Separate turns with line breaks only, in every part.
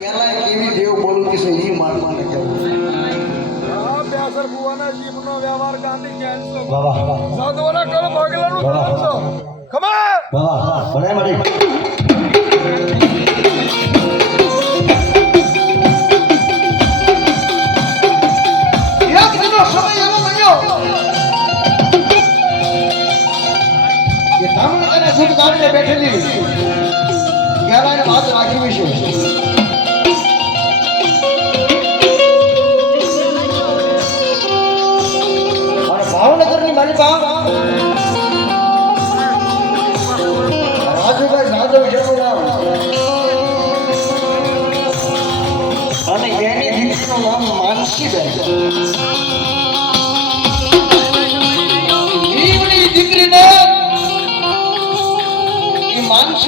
પેલા કેવી દેવ બોલતી છે એ માનવા ને બેઠેલી. ગેલા વાત રાખી છે?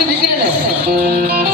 Thank you.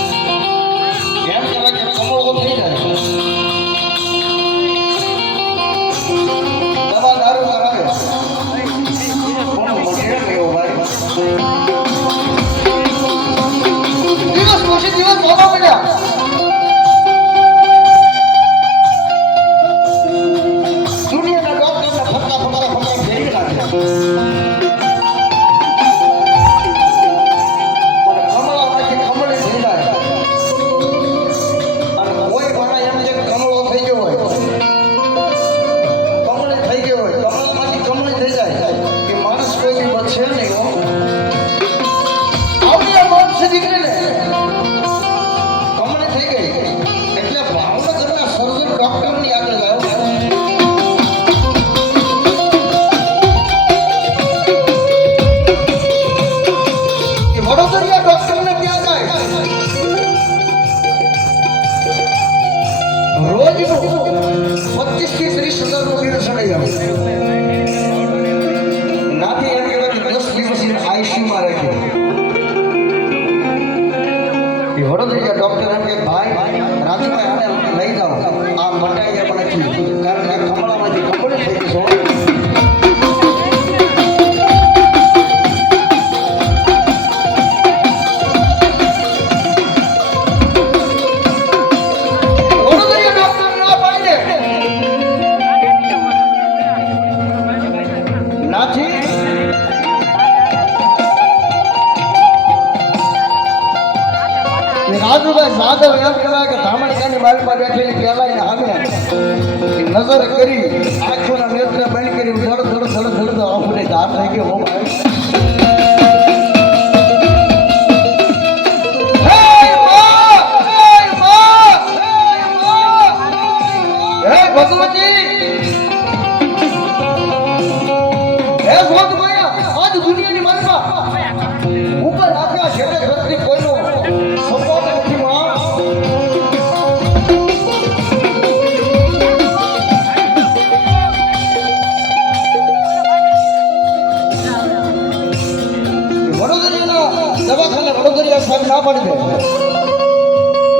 દવાખાના રડોદરિયા સાહેબ ના પાડી દે.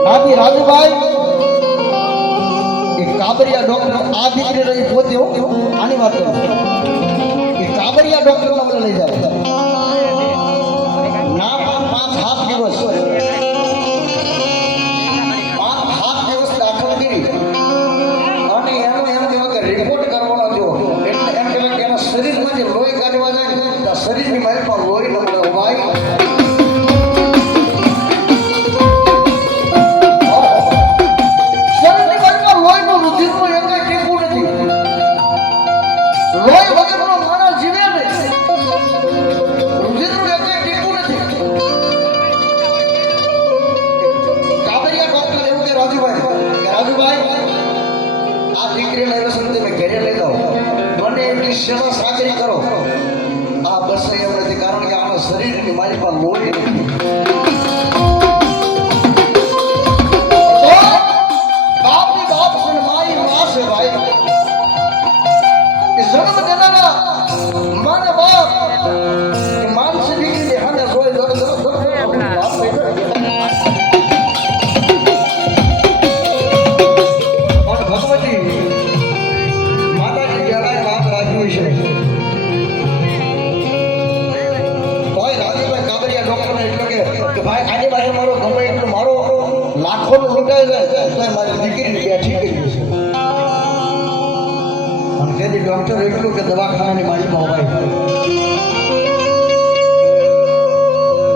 નાની રાજુભાઈ, એ કાબરિયા ડોક્ટર આ દીકરી રહી પોતે આની વાત કરું એ કાબરિયા ડોક્ટર તમને લઈ જાય ના પાંચ હાથ, દિવસ. આ બસ કારણ કે આનો શરીરની મારી પણ મોડી નથી. ડોક્ટર કે દવાખાનાની માલિકમાં હોય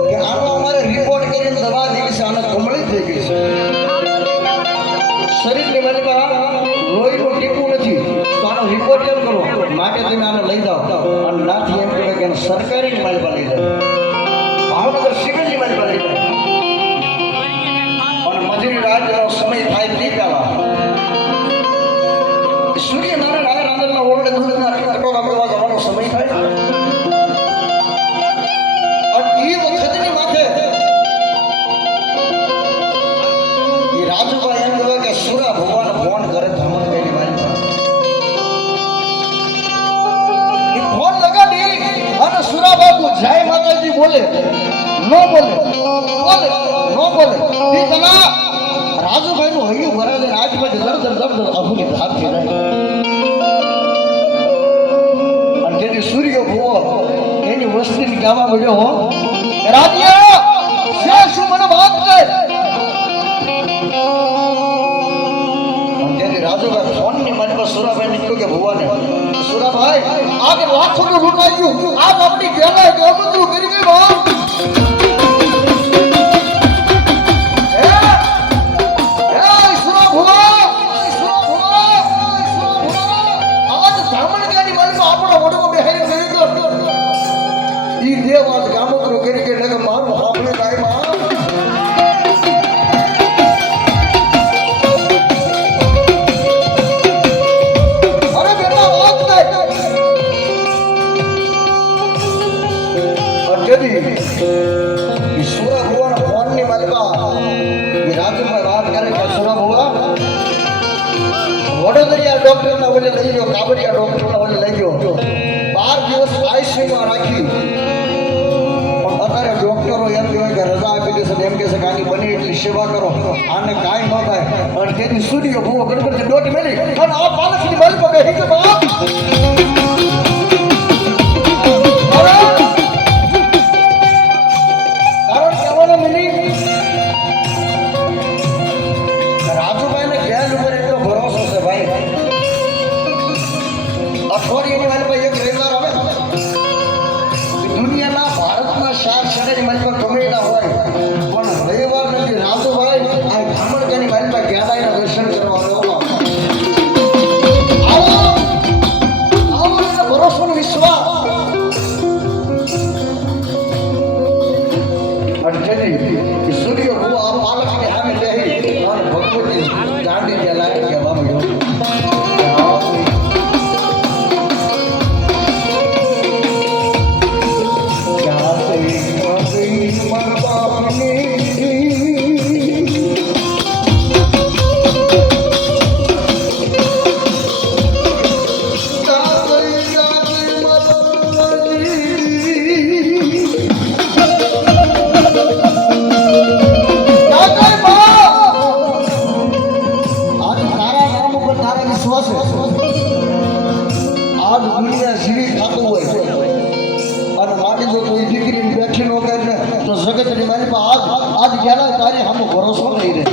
કે આનો અમારે રિપોર્ટ કરીને દવા દેવી છે આને કમળી થઈ ગઈ છે. શરીરની માલિકમાં લોહીનું ટીપું નથી. તો આનો રિપોર્ટ કેમ કરો. માટે તમે આને લઈ જાઓ. અને નાથી એમ કહેવાય કે આને સરકારીની લઈ જાઓ. ભાવનગર સિવિલની માલિકમાં લઈ જાઓ. અને મજૂરી રાજનો સમય થાય તે પહેલા સૂર્યનારાયણ સમય થાય. એ વખતની માથે એ રાજુભાઈ સુરા ભગવાન ફોન કરે ધામણ અને સુરા બાબુ જય માતાજી બોલે, નો બોલે બોલે, નો રાજુભાઈ નું હૈયું ભરાય રાજભાઈ પછી દર્દ દર દર દર થઈ જાય એની ગાવા મળ્યો હો. રાજ્ય મને વાત કર? અને તેથી રાજુભાઈ ફોનની પર સુરાભાઈ નીકળ્યો કે ભુવાને? સુરાભાઈ, આગે લાખોનું લૂંટાઈ ગયું. આજ આપણી પહેલા ગૌમંત્રું કરી ગઈ તેથી સૂર્ય ભૂવો ગણપતિ દોટ મેલી અને આ બાળકની મારી પર બેસી ગયો બાપ અરે! કારણ કહેવાનો meaning રાજુભાઈને ગેલ ઉપર એટલો ભરોસો છે ભાઈ અઠવાડિયાની મારી પાસે એક રવિવાર આવે દુનિયાના ભારતના શાક શહેરની મારી પાસે ગમે એના હોય પણ રવિવાર નથી રાજુભાઈ આ ધામણકાની મારી પાસે ગેદાઈના દર્શન போன இரு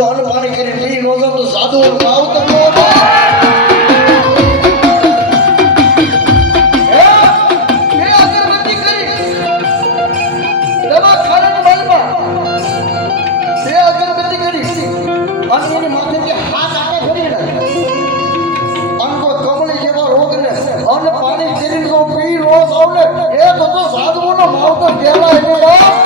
સાધુ નો ભાવ અગરબત્તી કરી. અને એની માથેથી હાથ આગે ફરીને. અને પાણી કરીને પી નો જાવ એ બધો સાધુઓનો ને હો. કહેવાય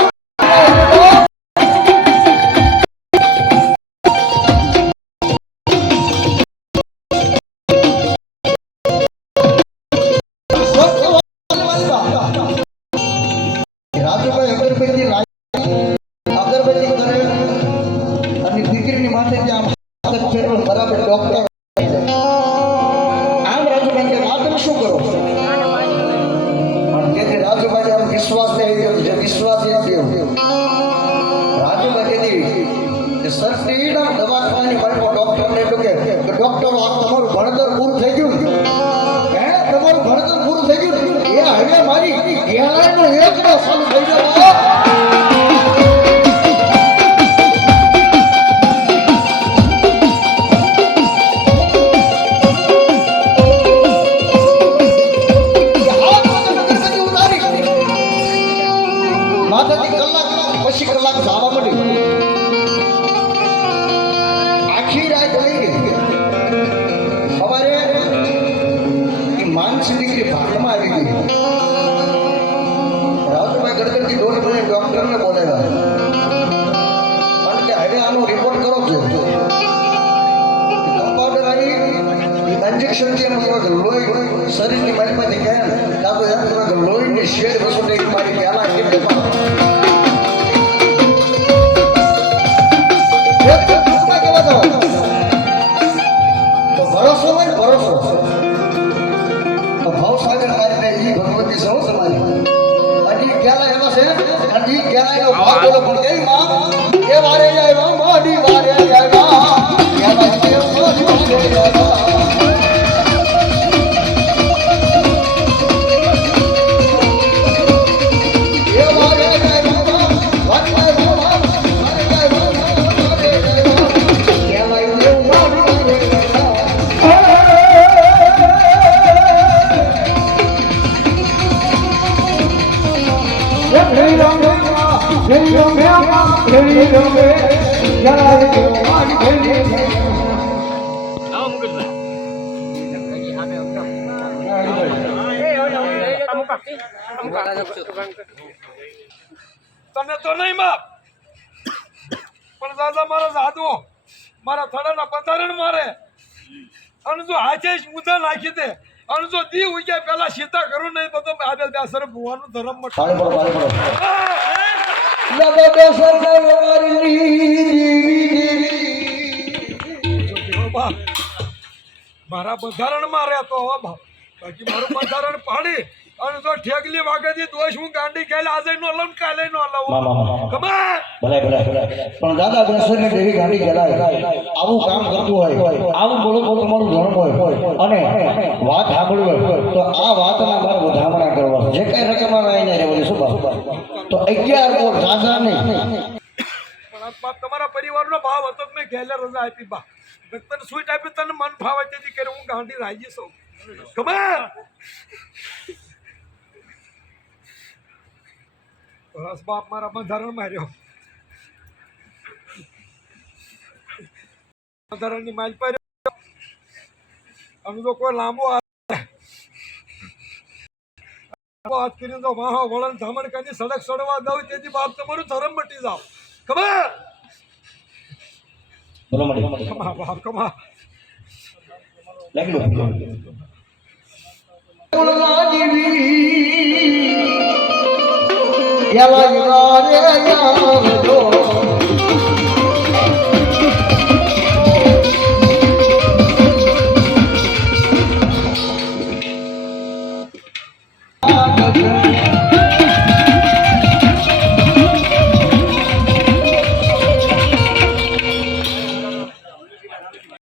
વિશ્વાસ નહીં ગયો જે વિશ્વાસ એ ગયો રાજુભાઈ કે સરટીના દવાખાની બાજુમાં ડોક્ટરને એટલું કે ડોક્ટરો આ તમારું ભણતર પૂરું થઈ ગયું? હે, તમારું ભણતર પૂરું થઈ ગયું? એ હવે મારી ગેલાઈનો એક ચાલુ થઈ ગયો.
તને તો નહીં બાપ પણ દાદા મારા સાધુ મારા થડાના બંધારણ મારે. અને જો હાથે મુદ્દા નાખી દે અને જો દી ઉગ્યા પેલા સીતા કરું નહીં તો આબેલ દાસર ભુવાનું ધર્મ
લગો
બાપ મારા બંધારણમાં રહેતો બાકી મારું બંધારણ પાડી. અને તો ઠેકલી વાગેથી દોષ હું ગાંડી કાલે આજે નો લઉં ને કાલે નો લઉં.
મા, મા, મા.
ખબર?
ભલે ભલે
પણ દાદા બેસરની દેવી ગાંડી ગેલાય આવું કામ કરતું હોય આવું બોલો બોલો તમારું ધર્મ હોય. અને વાત સાંભળવી હોય તો આ વાતના મારે વધામણા કરવા. જે કઈ રકમમાં આવીને રહેવાનું શું તો અગિયાર બોલ દાદા નહીં.
બાપ તમારા પરિવારનો ભાવ હતો મેં ઘેલા રજા આપી બા. તને સ્વીટ આપી તને મન ફાવે તેથી કરી હું ગાંડી રાજી છું. ખબર? બસ બાપ મારા બંધારણ માર્યો બંધારણની માલ પર અમે તો કોઈ લાંબો હાથ કરીને તો વાહો વળણ ધામણ કરીને સડક સડવા દઉં તેથી બાપ તમારું ધરમ મટી જાવ. ખબર? કમા બાપ કમા
લાગી
રે યાર જો